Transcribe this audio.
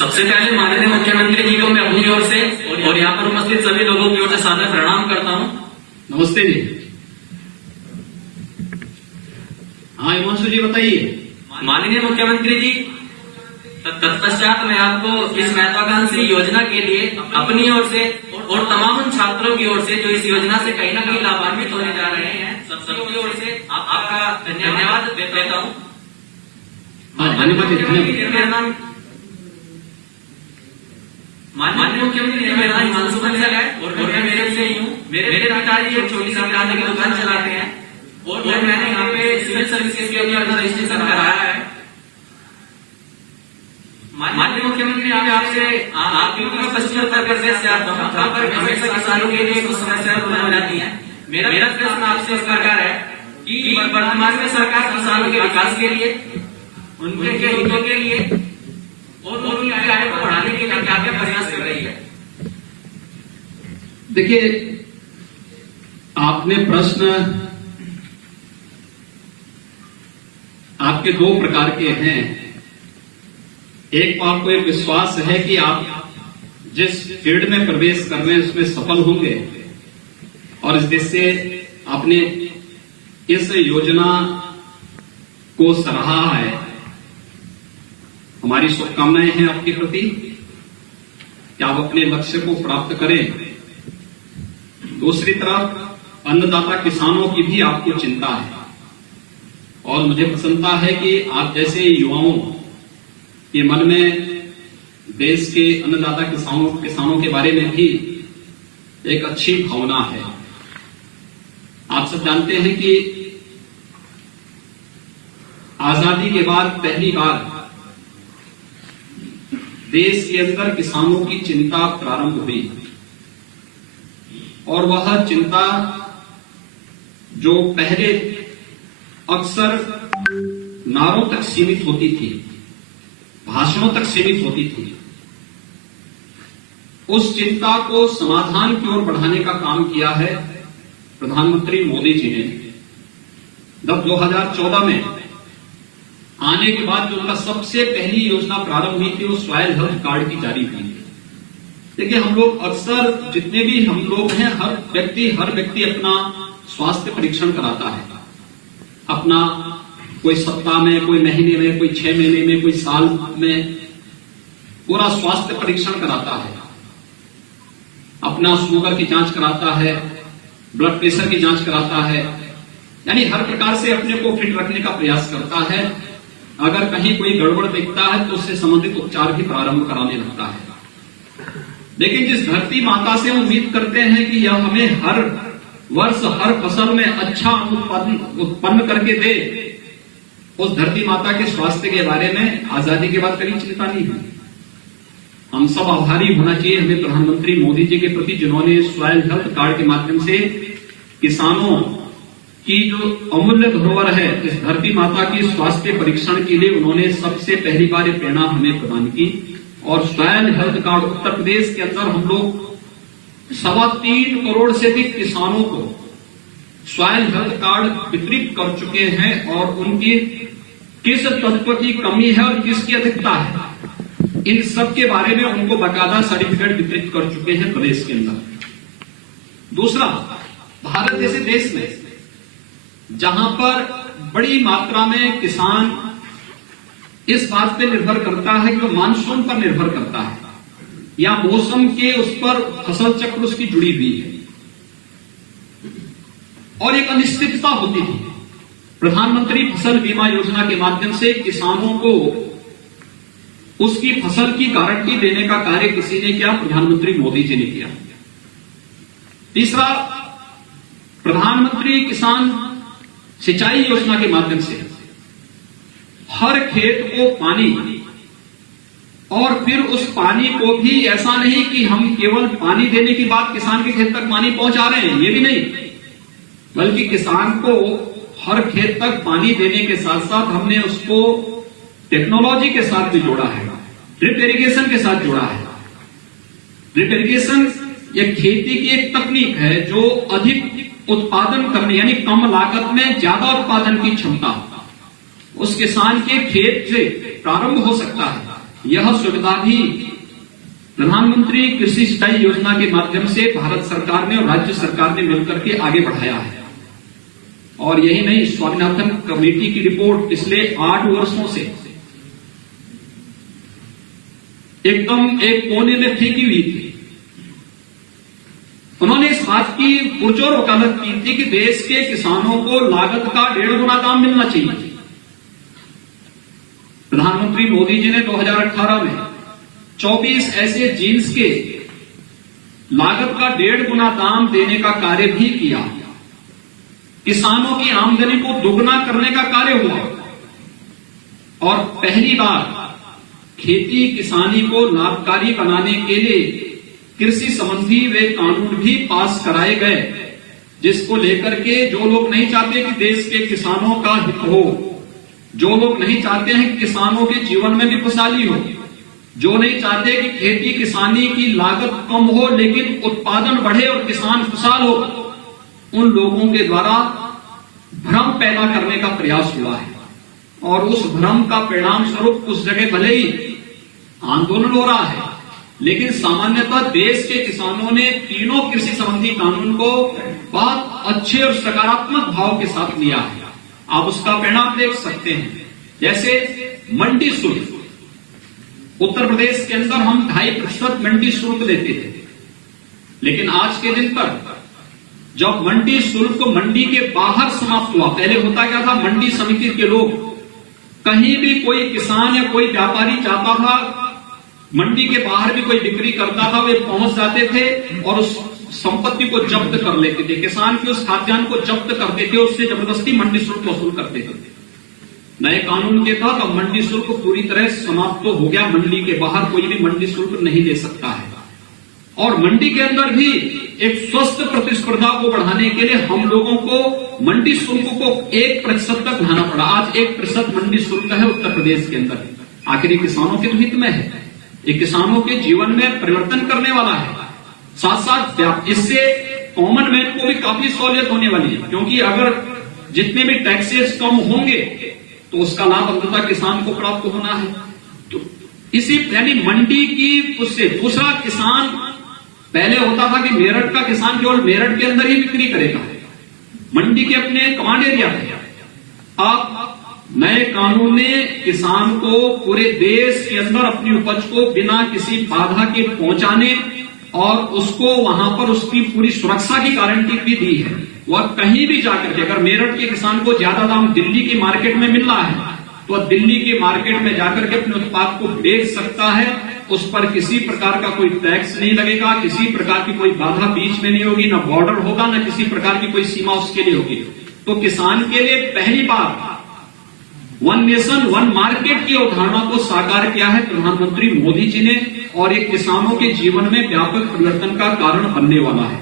सबसे पहले माननीय मुख्यमंत्री जी को मैं अपनी ओर से और यहाँ पर उपस्थित सभी लोगों की ओर से सादर प्रणाम करता हूँ। नमस्ते जी। हाँ हिमांशु जी बताइए। माननीय मुख्यमंत्री जी, तत्पश्चात मैं आपको इस महत्वाकांक्षी योजना के लिए अपनी ओर से और तमाम उन छात्रों की ओर से जो इस योजना से कहीं ना कहीं लाभान्वित होने जा रहे हैं, सबकी ओर से आपका धन्यवाद देता हूँ। धन्यवाद। माननीय मुख्यमंत्री जी, मेरा नाम हिमांशु बंसल है और मैं मेरे से ही हूँ। मेरे पिताजी एक छोटी सी किराने की दुकान चलाते हैं और मैंने यहाँ पे सिविल सर्विसेज के लिए अपना रजिस्ट्रेशन कराया है। माननीय मुख्यमंत्री जी, आपसे आप पश्चिम उत्तर प्रदेश से आता हूँ, जहाँ पर हमेशा किसानों के लिए कुछ समस्याएं पूर्ण हो जाती हैं। मेरा प्रश्न आपसे इस प्रकार है कि वर्तमान में सरकार किसानों के विकास के लिए, उनके हितों के लिए और उनकी आय को बढ़ाने के लिए क्या क्या प्रयास कर रही है? देखिए, आपने प्रश्न आपके दो प्रकार के हैं। एक तो आपको एक विश्वास है कि आप जिस फील्ड में प्रवेश कर रहे हैं उसमें सफल होंगे और इस देश से आपने इस योजना को सराहा है। हमारी शुभकामनाएं हैं आपके प्रति कि आप अपने लक्ष्य को प्राप्त करें। दूसरी तरफ अन्नदाता किसानों की भी आपको चिंता है और मुझे प्रसन्नता है कि आप जैसे युवाओं के मन में देश के अन्नदाता किसानों के बारे में भी एक अच्छी भावना है। आप सब जानते हैं कि आजादी के बाद पहली बार देश के अंदर किसानों की चिंता प्रारंभ हुई और वह चिंता जो पहले अक्सर नारों तक सीमित होती थी, भाषणों तक सीमित होती थी, उस चिंता को समाधान की ओर बढ़ाने का काम किया है प्रधानमंत्री मोदी जी ने। जब 2014 में आने के बाद जो उनका सबसे पहली योजना प्रारंभ हुई थी वो सॉइल हेल्थ कार्ड की जारी हुई। देखिए, हम लोग अक्सर जितने भी हम लोग हैं, हर व्यक्ति अपना स्वास्थ्य परीक्षण कराता है। अपना कोई सप्ताह में, कोई महीने में, कोई 6 महीने में, कोई साल में पूरा स्वास्थ्य परीक्षण कराता है। अपना शुगर की जांच कराता है, ब्लड प्रेशर की जांच कराता है, यानी हर प्रकार से अपने को फिट रखने का प्रयास करता है। अगर कहीं कोई गड़बड़ दिखता है तो उससे संबंधित उपचार भी प्रारंभ कराने लगता है। लेकिन जिस धरती माता से उम्मीद करते हैं कि यह हमें हर वर्ष हर फसल में अच्छा उत्पन्न करके दे, उस धरती माता के स्वास्थ्य के बारे में आजादी के बाद कभी चिंता नहीं हुई। हम सब आभारी होना चाहिए हमें प्रधानमंत्री मोदी जी के प्रति, जिन्होंने सॉइल हेल्थ कार्ड के माध्यम से किसानों की जो अमूल्य धरोहर है इस धरती माता की स्वास्थ्य परीक्षण के लिए उन्होंने सबसे पहली बार ये प्रेरणा हमें प्रदान की। और soil health card Uttar Pradesh के अंदर हम लोग 3.25 करोड़ से अधिक किसानों को सॉइल हेल्थ कार्ड वितरित कर चुके हैं और उनकी किस तत्व की कमी है और किसकी अधिकता है, इन सब के बारे में उनको बाकायदा सर्टिफिकेट वितरित कर चुके हैं प्रदेश के अंदर। दूसरा, भारत जैसे देश में जहां पर बड़ी मात्रा में किसान इस बात पे निर्भर करता है कि वो मानसून पर निर्भर करता है या मौसम के उस पर फसल चक्र उसकी जुड़ी हुई है और एक अनिश्चितता होती थी। प्रधानमंत्री फसल बीमा योजना के माध्यम से किसानों को उसकी फसल की गारंटी देने का कार्य किसी ने किया? प्रधानमंत्री मोदी जी ने किया। तीसरा, प्रधानमंत्री किसान सिंचाई योजना के माध्यम से हर खेत को पानी, और फिर उस पानी को भी ऐसा नहीं कि हम केवल पानी देने की बात किसान के खेत तक पानी पहुंचा रहे हैं, ये भी नहीं, बल्कि किसान को हर खेत तक पानी देने के साथ साथ हमने उसको टेक्नोलॉजी के साथ भी जोड़ा है, ड्रिप इरिगेशन के साथ जोड़ा है। ड्रिप इरिगेशन ये खेती की एक तकनीक है जो अधिक उत्पादन करने यानी कम लागत में ज्यादा उत्पादन की क्षमता उस किसान के खेत से प्रारंभ हो सकता है। यह सुविधा भी प्रधानमंत्री कृषि सिंचाई योजना के माध्यम से भारत सरकार ने और राज्य सरकार ने मिलकर के आगे बढ़ाया है। और यही नहीं, स्वामीनाथन कमेटी की रिपोर्ट पिछले 8 वर्षों से एकदम एक कोने में फेंकी हुई थी। उन्होंने इस बात की पुरजोर वकालत की थी कि देश के किसानों को लागत का 1.5 गुना दाम मिलना चाहिए। प्रधानमंत्री मोदी जी ने 2018 में 24 ऐसे जीन्स के लागत का 1.5 गुना दाम देने का कार्य भी किया। किसानों की आमदनी को दुगना करने का कार्य हुआ और पहली बार खेती किसानी को लाभकारी बनाने के लिए कृषि संबंधी वे कानून भी पास कराए गए, जिसको लेकर के जो लोग नहीं चाहते कि देश के किसानों का हित हो, जो लोग नहीं चाहते हैं कि किसानों के जीवन में भी खुशहाली हो, जो नहीं चाहते कि खेती किसानी की लागत कम हो लेकिन उत्पादन बढ़े और किसान खुशहाल हो, उन लोगों के द्वारा भ्रम पैदा करने का प्रयास हुआ है। और उस भ्रम का परिणाम स्वरूप उस जगह भले ही आंदोलन हो रहा है, लेकिन सामान्यतः देश के किसानों ने तीनों कृषि संबंधी कानून को बहुत अच्छे और सकारात्मक भाव के साथ लिया है। आप उसका परिणाम देख सकते हैं। जैसे मंडी शुल्क, उत्तर प्रदेश के अंदर हम 2.5% मंडी शुल्क लेते थे, लेकिन आज के दिन पर जब मंडी शुल्क मंडी के बाहर समाप्त हुआ, पहले होता क्या था, मंडी समिति के लोग कहीं भी कोई किसान या कोई व्यापारी चाहता था, मंडी के बाहर भी कोई बिक्री करता था, वे पहुंच जाते थे और उस संपत्ति को जब्त कर लेते थे, किसान के उस खाद्यान्न को जब्त करते थे, उससे जबरदस्ती मंडी शुल्क वसूल करते थे। नए कानून के तहत अब मंडी शुल्क पूरी तरह समाप्त तो हो गया, मंडी के बाहर कोई भी मंडी शुल्क नहीं ले सकता है। और मंडी के अंदर भी एक स्वस्थ प्रतिस्पर्धा को बढ़ाने के लिए हम लोगों को मंडी शुल्क को 1% तक बढ़ाना पड़ा। आज 1% मंडी शुल्क है उत्तर प्रदेश के अंदर। आखिर किसानों के हित में है, ये किसानों के जीवन में परिवर्तन करने वाला है। साथ साथ इससे कॉमन मैन को भी काफी सहूलियत होने वाली है, क्योंकि अगर जितने भी टैक्सेस कम होंगे तो उसका लाभ अंततः किसान को प्राप्त होना है। तो इसी यानी मंडी की उससे दूसरा, किसान पहले होता था कि मेरठ का किसान केवल मेरठ के अंदर ही बिक्री करेगा, मंडी के अपने कमांड एरिया थे। अब नए कानून ने किसान को पूरे देश के अंदर अपनी उपज को बिना किसी बाधा के पहुंचाने और उसको वहां पर उसकी पूरी सुरक्षा की गारंटी भी दी है। वह कहीं भी जाकर के, अगर मेरठ के किसान को ज्यादा दाम दिल्ली की मार्केट में मिल रहा है तो वह दिल्ली के मार्केट में जाकर के अपने उत्पाद को बेच सकता है। उस पर किसी प्रकार का कोई टैक्स नहीं लगेगा, किसी प्रकार की कोई बाधा बीच में नहीं होगी, न बॉर्डर होगा, न किसी प्रकार की कोई सीमा उसके लिए होगी। तो किसान के लिए पहली बार वन नेशन वन मार्केट की अवधारणा को साकार किया है प्रधानमंत्री मोदी जी ने, और ये किसानों के जीवन में व्यापक परिवर्तन का कारण बनने वाला है।